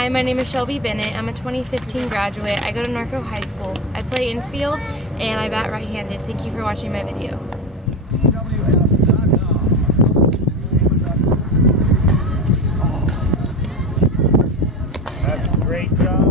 Hi, my name is Shelby Bennett. I'm a 2015 graduate. I go to Norco High School. I play infield and I bat right-handed. Thank you for watching my video. That's a great job.